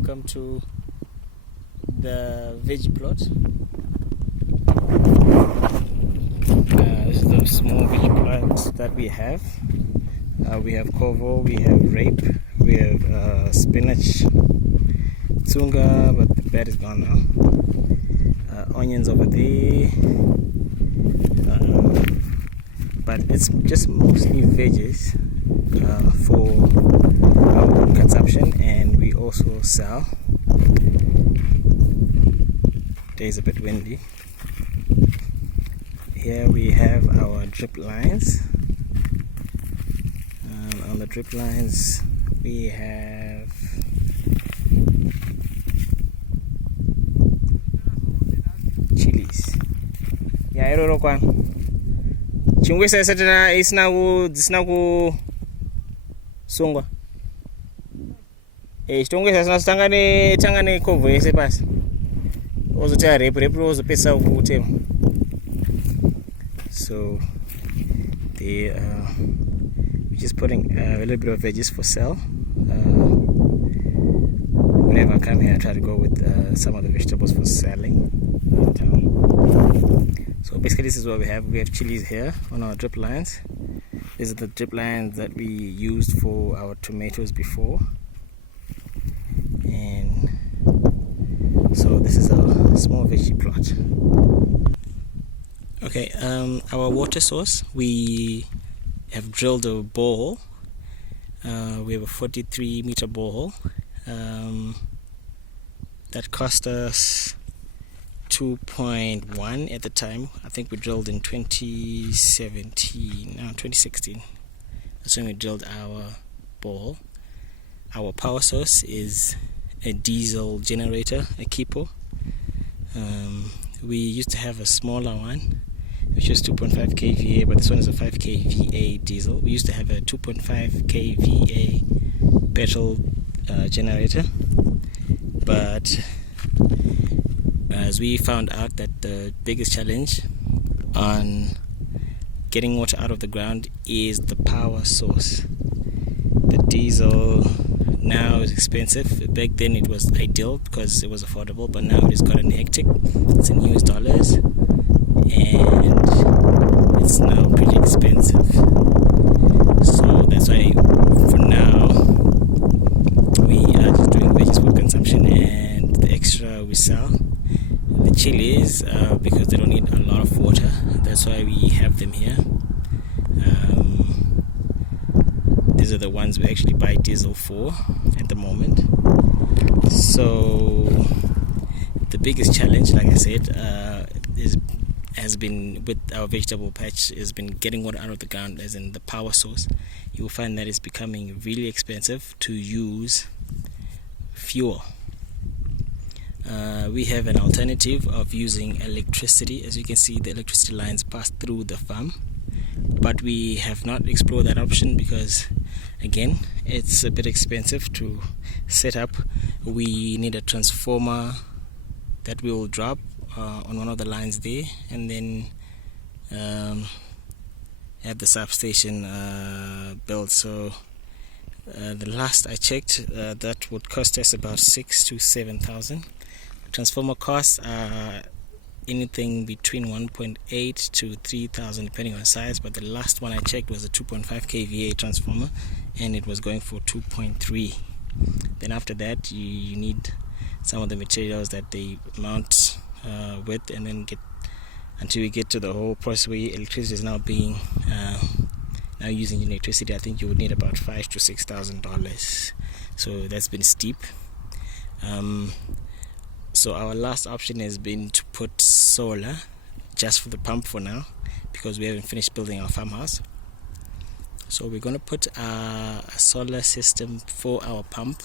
welcome to the veg plot. This is the small veg plot that we have. We have kovo, we have rape, we have spinach, tsunga, but the bed is gone now. Onions over there, but it's just mostly veggies for our own consumption, and we also sell. Today's a bit windy. Here we have our drip lines. On the drip lines we have chilies. Yeah, iroro kwan. Chungwe sasa tena isina ku sungwa. Chitongwe sasa tangane kovo yese pasi. Ozotea repu ozopesa ukutema. So we're just putting a little bit of veggies for sale. Whenever I come here, I try to go with some of the vegetables for selling. So basically this is what we have. We have chilies here on our drip lines. These are the drip lines that we used for our tomatoes before. And so this is a small veggie plot. Okay, our water source, we have drilled a borehole. We have a 43-meter borehole that cost us 2.1 at the time. I think we drilled in 2016. That's when we drilled our borehole. Our power source is a diesel generator, a Kipo. We used to have a smaller one, which was 2.5 kVA, but this one is a 5 kVA diesel. We used to have a 2.5 kVA petrol generator, but as we found out that the biggest challenge on getting water out of the ground is the power source. The diesel now is expensive. Back then it was ideal because it was affordable, but now it has gotten hectic. It's in US dollars and it's now pretty expensive. So that's why for now we are just doing veggies for consumption, and the extra we sell. The chilies, because they don't need a lot of water, that's why we have them here. These are the ones we actually buy diesel for at the moment. So the biggest challenge, like I said, has been with our vegetable patch has been getting water out of the ground, as in the power source. You will find that it's becoming really expensive to use fuel. We have an alternative of using electricity. As you can see, the electricity lines pass through the farm, but we have not explored that option because, again, it's a bit expensive to set up. We need a transformer that we will drop on one of the lines there, and then have the substation built. So the last I checked, that would cost us about 6,000 to 7,000. Transformer costs are anything between 1.8 to 3,000 depending on size, but the last one I checked was a 2.5 kVA transformer, and it was going for 2.3. Then after that you need some of the materials that they mount with, and then until we get to the whole process where electricity is now being now using electricity. I think you would need about $5,000 to $6,000. So that's been steep. So our last option has been to put solar just for the pump for now, because we haven't finished building our farmhouse. So we're going to put a solar system for our pump,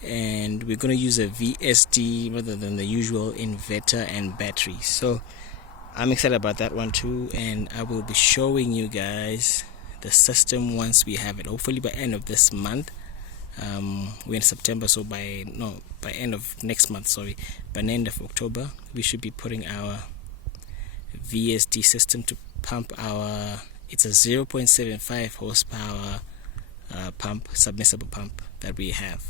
and we're going to use a VSD rather than the usual inverter and battery. So I'm excited about that one too, and I will be showing you guys the system once we have it, hopefully by end of this month. We're in September, so by end of next month, by the end of October, we should be putting our VSD system to pump our, it's a 0.75 horsepower pump, submersible pump that we have.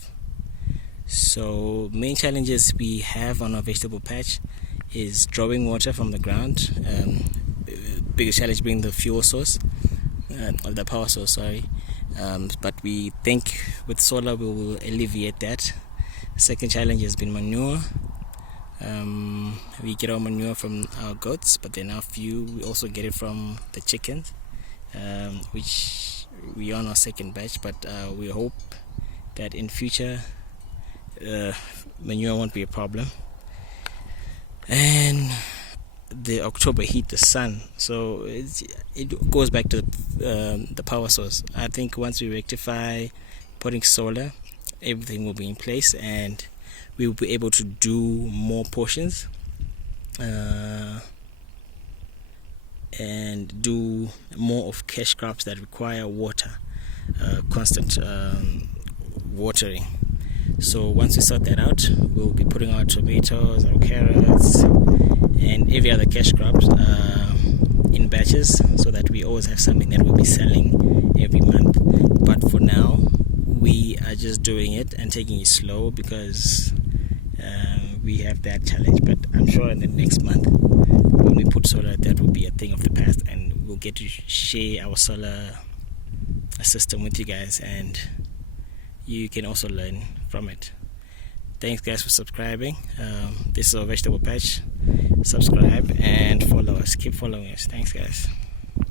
So main challenges we have on our vegetable patch is drawing water from the ground. Biggest challenge being the fuel source, or the power source, sorry. But we think with solar we will alleviate that. Second challenge has been manure. We get our manure from our goats, but then our few we also get it from the chickens, which we are on our second batch. But we hope that in future manure won't be a problem. And the October heat, the sun, so it goes back to the power source. I think once we rectify putting solar, everything will be in place and we will be able to do more portions and do more of cash crops that require water, constant watering. So once we sort that out, we'll be putting our tomatoes, our carrots, and every other cash crops in batches, so that we always have something that we'll be selling every month. But for now, we are just doing it and taking it slow because we have that challenge. But I'm sure in the next month, when we put solar, that will be a thing of the past, and we'll get to share our solar system with you guys, and you can also learn from it. Thanks guys for subscribing. This is our vegetable patch. Subscribe and follow us. Keep following us. Thanks guys.